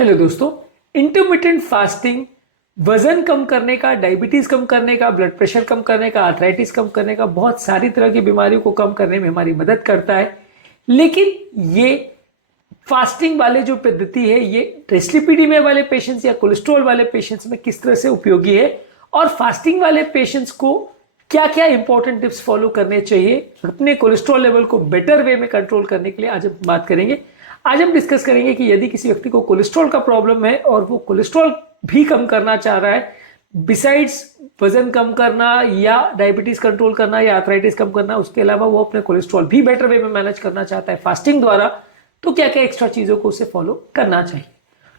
Hello दोस्तों, intermittent fasting वजन कम करने का, डायबिटीज कम करने का, ब्लड प्रेशर कम करने का, आर्थराइटिस कम करने का, बहुत सारी तरह की बीमारियों को कम करने में हमारी मदद करता है। लेकिन ये फास्टिंग वाले जो पद्धति है ये डिस्लिपिडीमिया वाले पेशेंट्स या कोलेस्ट्रॉल वाले पेशेंट्स में किस तरह से उपयोगी है और फास्टिंग वाले पेशेंट्स को क्या क्या इंपॉर्टेंट टिप्स फॉलो करने चाहिए अपने कोलेस्ट्रॉल लेवल को बेटर वे में कंट्रोल करने के लिए आज हम बात करेंगे। आज हम डिस्कस करेंगे कि यदि किसी व्यक्ति को कोलेस्ट्रॉल का प्रॉब्लम है और वो कोलेस्ट्रॉल भी कम करना चाह रहा है, बिसाइड्स वजन कम करना या डायबिटीज कंट्रोल करना या आर्थराइटिस कम करना, उसके अलावा वो अपने कोलेस्ट्रॉल भी बेटर वे में मैनेज करना चाहता है फास्टिंग द्वारा, तो क्या क्या एक्स्ट्रा चीजों को उसे फॉलो करना चाहिए।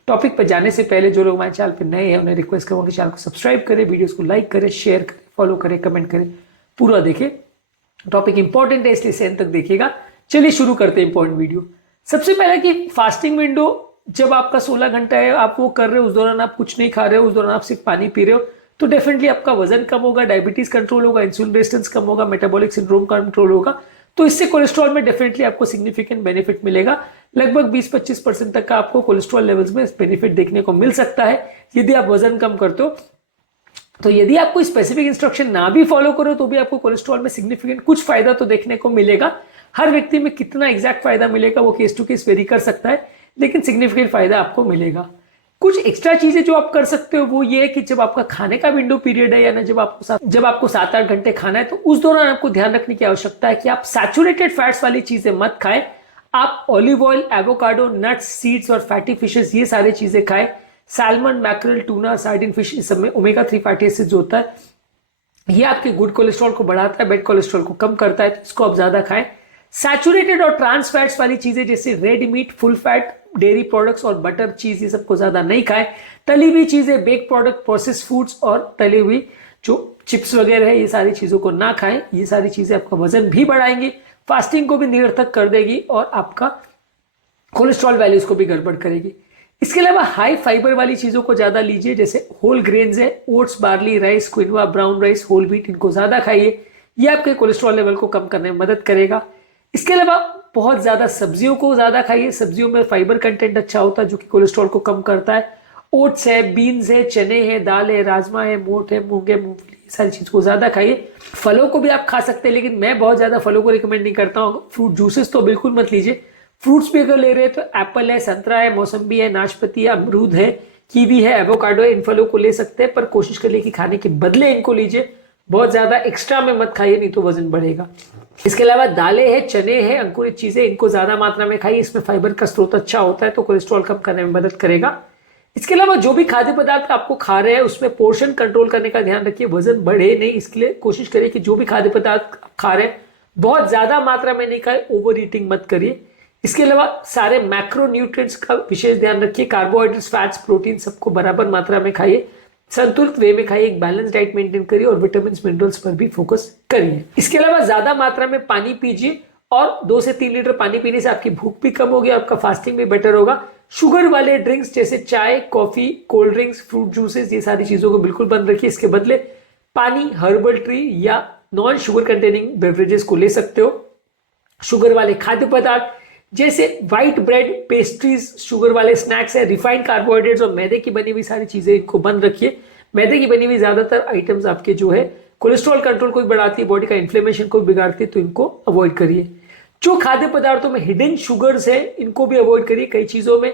टॉपिक पर जाने से पहले जो लोग हमारे चैनल पर नए हैं उन्हें रिक्वेस्ट करूंगा कि चैनल को सब्सक्राइब करें, वीडियोस को लाइक करें, शेयर करें, फॉलो करें, कमेंट करें, पूरा देखें। टॉपिक इंपॉर्टेंट है इसलिए एंड तक देखिएगा। चलिए शुरू करते हैं इंपॉर्टेंट वीडियो। सबसे पहले कि फास्टिंग विंडो जब आपका 16 घंटा है, आप वो कर रहे हो, उस दौरान आप कुछ नहीं खा रहे हो, उस दौरान आप सिर्फ पानी पी रहे हो, तो डेफिनेटली आपका वजन कम होगा, डायबिटीज कंट्रोल होगा, इंसुलिन रेजिस्टेंस कम होगा, मेटाबॉलिक सिंड्रोम कंट्रोल होगा। तो इससे कोलेस्ट्रॉल में डेफिनेटली आपको सिग्निफिकेंट बेनिफिट मिलेगा। लगभग 20-25% तक का आपको कोलेस्ट्रॉल लेवल्स में बेनिफिट देखने को मिल सकता है यदि आप वजन कम करते हो। तो यदि आप कोई स्पेसिफिक इंस्ट्रक्शन ना भी फॉलो करो तो भी आपको कोलेस्ट्रॉल में सिग्निफिकेंट कुछ फायदा तो देखने को मिलेगा। हर व्यक्ति में कितना एग्जैक्ट फायदा मिलेगा वो केस टू केस वेरी कर सकता है, लेकिन सिग्निफिकेंट फायदा आपको मिलेगा। कुछ एक्स्ट्रा चीजें जो आप कर सकते हो वो ये है कि जब आपका खाने का विंडो पीरियड है, यानी जब आपको 7-8 घंटे खाना है, तो उस दौरान आपको ध्यान रखने की आवश्यकता है कि आप सैचुरेटेड फैट्स वाली चीजें मत खाएं। आप olive oil, avocado, nuts, seeds और फैटी फिशेस ये सारी चीजें खाएं। Salmon, mackerel, tuna, sardine fish, इस सब में ओमेगा 3 फैटी एसिड जो होता है ये आपके गुड कोलेस्ट्रॉल को बढ़ाता है, बैड कोलेस्ट्रॉल को कम करता है, तो इसको आप ज्यादा खाएं। सैचुरेटेड और ट्रांस फैट्स वाली चीजें जैसे red meat, full fat, dairy products और बटर, चीज, ये सबको ज्यादा नहीं खाएं। तली हुई चीजें, बेक प्रोडक्ट, प्रोसेस फूड्स और तली हुई जो चिप्स वगैरह है, ये सारी चीजों को ना खाएं। ये सारी चीजें आपका वजन भी बढ़ाएंगी, फास्टिंग को भी निरर्थक कर देगी और आपका कोलेस्ट्रॉल वैल्यूज को भी गड़बड़ करेगी। इसके अलावा हाई फाइबर वाली चीजों को ज्यादा लीजिए, जैसे होल ग्रेन्स है, oats, barley, rice, quinoa, brown rice, whole wheat, इनको ज्यादा खाइए। ये आपके कोलेस्ट्रॉल लेवल को कम करने में मदद करेगा। इसके अलावा बहुत ज्यादा सब्जियों को ज्यादा खाइए। सब्जियों में फाइबर कंटेंट अच्छा होता है जो कि कोलेस्ट्रॉल को कम करता है। ओट्स है, बीन्स है, चने है, दाल है, राजमा है, मोठ है, मूंग है, मूंगफली, सारी चीज को ज्यादा खाइए। फलों को भी आप खा सकते हैं, लेकिन मैं बहुत ज्यादा फलों को रिकमेंड नहीं करता हूँ। फ्रूट जूसेस तो बिल्कुल मत लीजिए। फ्रूट्स भी अगर ले रहे हैं तो एप्पल है, संतरा है, मौसम्बी है, नाशपाती है, अमरूद है, कीवी है, एवोकाडो है, इन फलों को ले सकते हैं, पर कोशिश करिए कि खाने के बदले इनको लीजिए। बहुत ज्यादा एक्स्ट्रा में मत खाइए, नहीं तो वजन बढ़ेगा। इसके अलावा दालें हैं, चने हैं, अंकुरित चीजें, इनको ज्यादा मात्रा में खाइए। इसमें फाइबर का स्रोत अच्छा होता है तो कोलेस्ट्रॉल कम करने में मदद करेगा। इसके अलावा जो भी खाद्य पदार्थ आपको खा रहे हैं उसमें पोर्शन कंट्रोल करने का ध्यान रखिए, वजन बढ़े नहीं, इसके लिए कोशिश करिए कि जो भी खाद्य पदार्थ खा रहे हैं बहुत ज्यादा मात्रा में नहीं खाए, ओवर ईटिंग मत करिए। इसके अलावा सारे मैक्रो न्यूट्रिएंट्स का विशेष ध्यान रखिए, कार्बोहाइड्रेट्स, फैट्स, प्रोटीन सबको बराबर मात्रा में खाइए, संतुलित वे में खाइए, एक बैलेंस डाइट मेंटेन करिए और विटामिन मिनरल्स पर भी फोकस करिए। इसके अलावा ज्यादा मात्रा में पानी पीजिए और 2 से 3 लीटर पानी पीने से आपकी भूख भी कम होगी, आपका फास्टिंग भी बेटर होगा। शुगर वाले ड्रिंक्स जैसे चाय, coffee, cold drinks, fruit juices, ये सारी चीजों को बिल्कुल बंद रखिए। इसके बदले पानी, हर्बल ट्री या नॉन शुगर कंटेनिंग बेवरेजेस को ले सकते हो। शुगर वाले खाद्य पदार्थ जैसे व्हाइट ब्रेड, पेस्ट्रीज, शुगर वाले स्नैक्स है, रिफाइंड कार्बोहाइड्रेट्स और मैदे की बनी हुई सारी चीजें, इनको बंद रखिए। मैदे की बनी हुई ज्यादातर आइटम्स आपके जो है कोलेस्ट्रॉल कंट्रोल को भी बढ़ाती है, बॉडी का इन्फ्लेमेशन को भी बिगाड़ती है, तो इनको अवॉइड करिए। जो खाद्य पदार्थों में हिडन शुगर्स है इनको भी अवॉइड करिए। कई चीजों में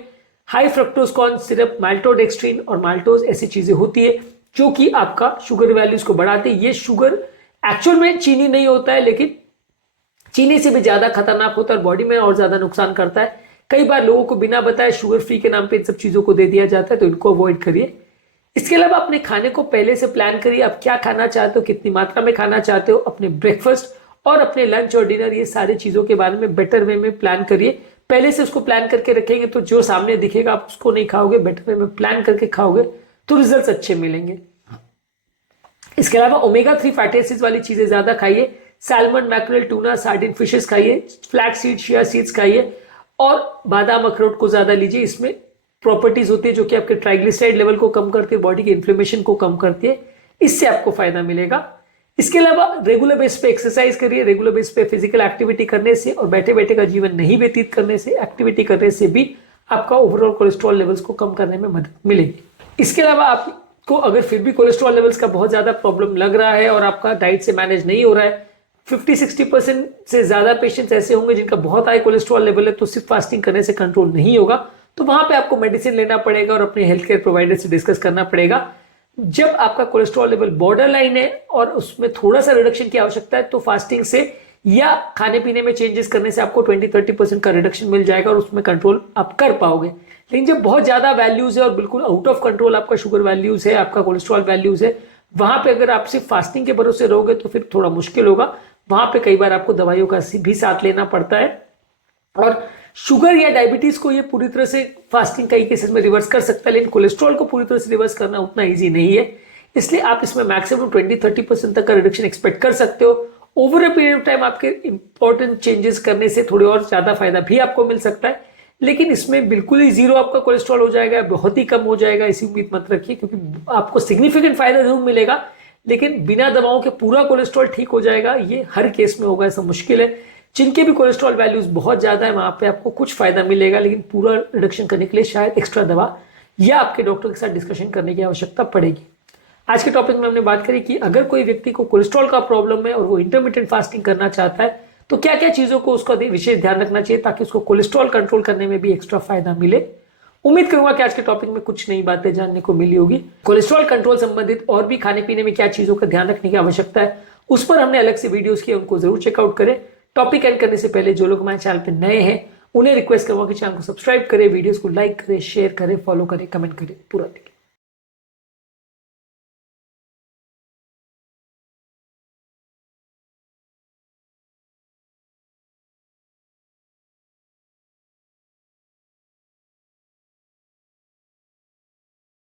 high fructose corn syrup, maltodextrin और माल्टोज ऐसी चीजें होती है जो कि आपका शुगर वैल्यूज को बढ़ाती है। ये शुगर एक्चुअल में चीनी नहीं होता है, लेकिन चीनी से भी ज्यादा खतरनाक होता है और बॉडी में और ज्यादा नुकसान करता है। कई बार लोगों को बिना बताए शुगर फ्री के नाम पे इन सब चीजों को दे दिया जाता है, तो इनको अवॉइड करिए। इसके अलावा अपने खाने को पहले से प्लान करिए, आप क्या खाना चाहते हो, कितनी मात्रा में खाना चाहते हो। अपने ब्रेकफास्ट और अपने लंच और डिनर, ये सारी चीजों के बारे में बेटर वे में प्लान करिए। पहले से उसको प्लान करके रखेंगे तो जो सामने दिखेगा आप उसको नहीं खाओगे, बेटर वे में प्लान करके खाओगे तो रिजल्ट अच्छे मिलेंगे। इसके अलावा ओमेगा 3 फैटी एसिड्स वाली चीजें ज्यादा खाइए। Salmon, mackerel, tuna, sardine fishes खाइए, फ्लैक्स सीड, चिया सीड्स खाइए और बादाम, अखरोट को ज्यादा लीजिए। इसमें प्रॉपर्टीज होती है जो कि आपके ट्राइग्लिसराइड लेवल को कम करती है, बॉडी के इन्फ्लेमेशन को कम करती है, इससे आपको फायदा मिलेगा। इसके अलावा रेगुलर बेस पे एक्सरसाइज करिए। रेगुलर बेस पे फिजिकल एक्टिविटी करने से और बैठे बैठे का जीवन नहीं व्यतीत करने से, एक्टिविटी करने से भी आपका ओवरऑल कोलेस्ट्रॉल लेवल्स को कम करने में मदद मिलेगी। इसके अलावा आपको अगर फिर भी कोलेस्ट्रॉल लेवल्स का बहुत ज़्यादा प्रॉब्लम लग रहा है और आपका डाइट से मैनेज नहीं हो रहा है, 50-60% से ज़्यादा पेशेंट्स ऐसे होंगे जिनका बहुत हाई कोलेस्ट्रॉल लेवल है, तो सिर्फ फास्टिंग करने से कंट्रोल नहीं होगा, तो वहां पे आपको मेडिसिन लेना पड़ेगा और अपने हेल्थ केयर प्रोवाइडर से डिस्कस करना पड़ेगा। जब आपका कोलेस्ट्रॉल लेवल बॉर्डर लाइन है और उसमें थोड़ा सा रिडक्शन की आवश्यकता है, तो फास्टिंग से या खाने पीने में चेंजेस करने से आपको 20-30% का रिडक्शन मिल जाएगा और उसमें कंट्रोल आप कर पाओगे। लेकिन जब बहुत ज्यादा वैल्यूज है और बिल्कुल आउट ऑफ कंट्रोल आपका शुगर वैल्यूज है, आपका कोलेस्ट्रॉल वैल्यूज है, वहां पे अगर आप सिर्फ फास्टिंग के भरोसे रहोगे तो फिर थोड़ा मुश्किल होगा। वहां पे कई बार आपको दवाइयों का भी साथ लेना पड़ता है। और शुगर या डायबिटीज को ये पूरी तरह से फास्टिंग कई केसेस में रिवर्स कर सकता है, लेकिन कोलेस्ट्रॉल को पूरी तरह से रिवर्स करना उतना ईजी नहीं है। इसलिए आप इसमें मैक्सिमम 20-30% तक का रिडक्शन एक्सपेक्ट कर सकते हो। Over a period of time आपके इंपॉर्टेंट चेंजेस करने से थोड़े और ज्यादा फायदा भी आपको मिल सकता है, लेकिन इसमें बिल्कुल ही जीरो आपका कोलेस्ट्रॉल हो जाएगा, बहुत ही कम हो जाएगा, इसी उम्मीद मत रखिए, क्योंकि आपको सिग्निफिकेंट फायदा जरूर मिलेगा, लेकिन बिना दवाओं के पूरा कोलेस्ट्रॉल ठीक हो जाएगा ये हर केस में होगा, ऐसा मुश्किल है। जिनके भी कोलेस्ट्रॉल वैल्यूज बहुत ज्यादा है वहां पे आपको कुछ फायदा मिलेगा, लेकिन पूरा रिडक्शन करने के लिए शायद एक्स्ट्रा दवा या आपके डॉक्टर के साथ डिस्कशन करने की आवश्यकता पड़ेगी। आज के टॉपिक में हमने बात करी कि अगर कोई व्यक्ति को कोलेस्ट्रॉल का प्रॉब्लम है और वो इंटरमिटेंट फास्टिंग करना चाहता है, तो क्या क्या चीजों को उसका विशेष ध्यान रखना चाहिए ताकि उसको कोलेस्ट्रॉल कंट्रोल करने में भी एक्स्ट्रा फायदा मिले। उम्मीद करूंगा कि आज के टॉपिक में कुछ नई बातें जानने को मिली होगी। कोलेस्ट्रॉल कंट्रोल संबंधित और भी खाने पीने में क्या चीजों का ध्यान रखने की आवश्यकता है, उस पर हमने अलग से वीडियोस किए, उनको जरूर चेकआउट करें। टॉपिक एंड करने से पहले जो लोग हमारे चैनल पे नए हैं उन्हें रिक्वेस्ट करूंगा कि चैनल को सब्सक्राइब करें, वीडियोस को लाइक करें, शेयर करें, फॉलो करें, कमेंट करें, पूरा देखें।